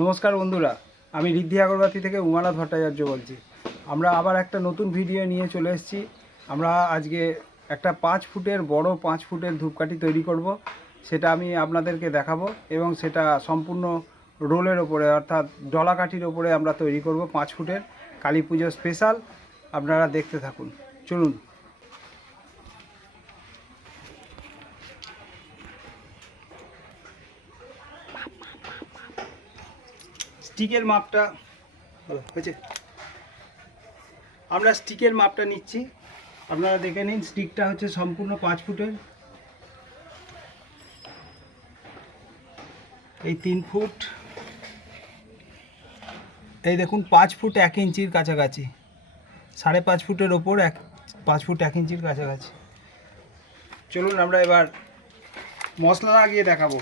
নমস্কার বন্ধুরা, আমি ঋদ্ধি আগরবাতি থেকে উমানাথ ভট্টাচার্য বলছি। আমরা আবার একটা নতুন ভিডিও নিয়ে চলে এসেছি। আমরা আজকে একটা 5 ফুটের বড় 5 ফুটের ধূপকাঠি তৈরি করব। সেটা আমি আপনাদেরকে দেখাবো এবং সেটা সম্পূর্ণ রোলের ওপরে অর্থাৎ ডলাকাঠির ওপরে আমরা তৈরি করব 5 ফুটের কালী পুজো স্পেশাল। আপনারা দেখতে থাকুন, চলুন। স্টিকের মাপটা ভালো হয়েছে। আমরা স্টিকের মাপটা নিচ্ছি, আপনারা দেখে নিন। স্টিকটা হচ্ছে সম্পূর্ণ 5 ফুটের, এই 3 ফুট, এই দেখুন 5 ফুট 1 ইঞ্চির কাছাকাছি, 5.5 ফুটের ওপর 5 ফুট 1 ইঞ্চির কাছাকাছি। চলুন আমরা এবার মশলা লাগিয়ে দেখাবো।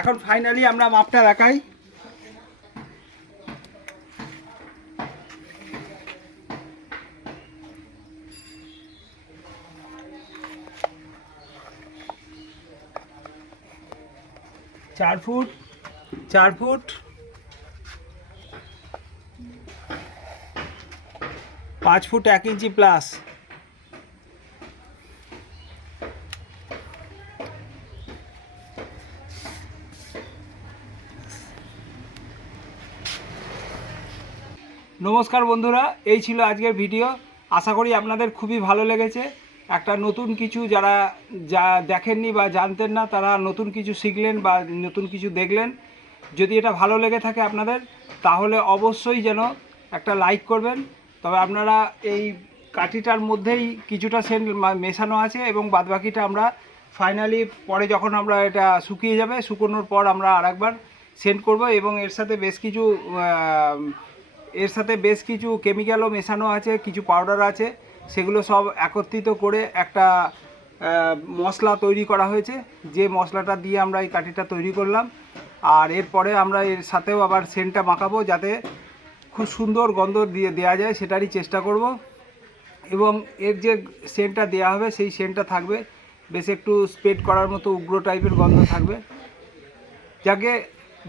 এখন ফাইনালি আমরা মাপটা দেখাই। চার ফুট 5 ফুট 1 ইঞ্চি প্লাস। নমস্কার বন্ধুরা, এই ছিল আজকের ভিডিও। আশা করি আপনাদের খুবই ভালো লেগেছে। একটা নতুন কিছু যারা দেখেননি বা জানতেন না, তারা নতুন কিছু শিখলেন বা নতুন কিছু দেখলেন। যদি এটা ভালো লেগে থাকে আপনাদের, তাহলে অবশ্যই যেন একটা লাইক করবেন। তবে আপনারা এই কাঠিটার মধ্যেই কিছুটা সেন্ট মেশানো আছে এবং বাদবাকিটা আমরা ফাইনালি পরে যখন আমরা এটা শুকিয়ে যাবে, শুকোনোর পর আমরা আরেকবার সেন্ট করব। এবং এর সাথে বেশ কিছু কেমিক্যালও মেশানো আছে, কিছু পাউডার আছে, সেগুলো সব একত্রিত করে একটা মশলা তৈরি করা হয়েছে, যে মশলাটা দিয়ে আমরা এই কাঠিটা তৈরি করলাম। আর এরপরে আমরা এর সাথেও আবার সেন্টটা মাখাবো, যাতে খুব সুন্দর গন্ধ দেওয়া যায়, সেটারই চেষ্টা করব। এবং এর যে সেন্টটা দেওয়া হবে সেই সেন্টটা থাকবে বেশ একটু স্প্রেড করার মতো উগ্র টাইপের গন্ধ থাকবে। যাকে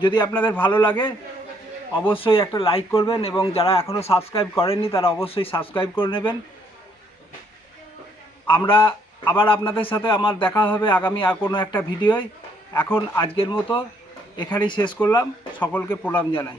যদি আপনাদের ভালো লাগে অবশ্যই একটা লাইক করবেন, এবং যারা এখনও সাবস্ক্রাইব করেননি তারা অবশ্যই সাবস্ক্রাইব করে নেবেন। আমরা আবার আপনাদের সাথে আমার দেখা হবে আগামী আর কোনো একটা ভিডিওয়। এখন আজকের মতো এখানেই শেষ করলাম। সকলকে প্রণাম জানাই।